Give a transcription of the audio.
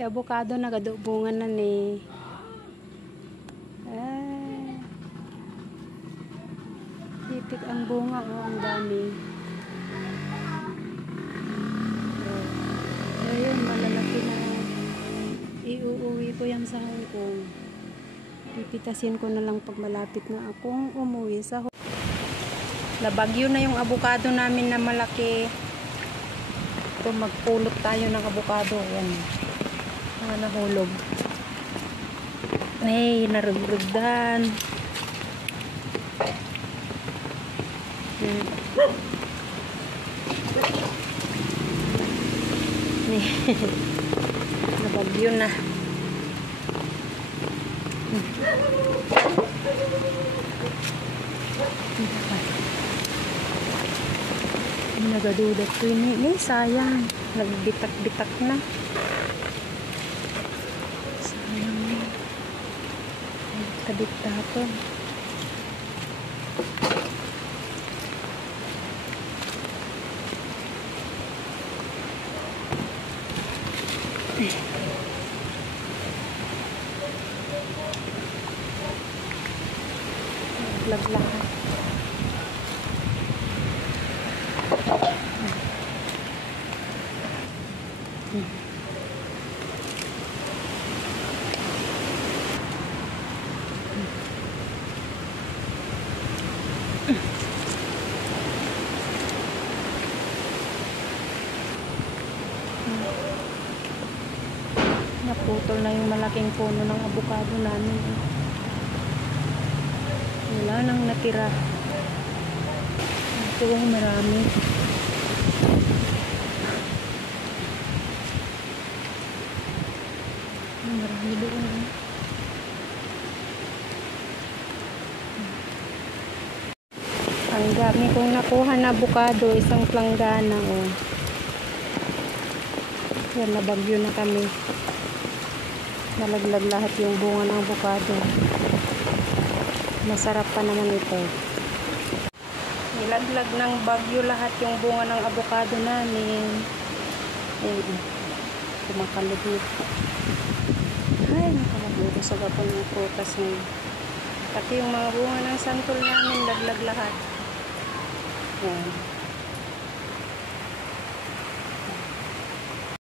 Kay avocado nagadubungan na ni. Titik ang bunga, oh, ang dami. Ayun, malalaki na. Iuuwi ko yan sa Hong Kong. Pipitasin ko na lang pag malapit na akong umuwi sa Hong Kong. Nabagyo na yung avocado namin na malaki. Ito, magpulot tayo ng avocado. Yan. Mga nahulog. Ay, narugdan. Nabagyo na. Nagadudat ko yun. Sayang. Nagbitak-bitak na. Sayang na. Nagkabit-tapon. Laglahan. Naputol na yung malaking puno ng avocado namin. Wala nang natira. Ito ay marami. Marami doon. Ang dami kong nakuha na avocado, isang planggana. Oh. Yan, nabagyo na kami. Nalaglag lahat yung bunga ng avocado. Masarap pa naman ito. Nilaglag ng bagyo lahat yung bunga ng avocado namin. Ayun. Kumakalubit. Ay, nakalaglag sa gapon ng prutas ngayon. Pati yung mga bunga ng santol namin, laglag lahat. Ayan.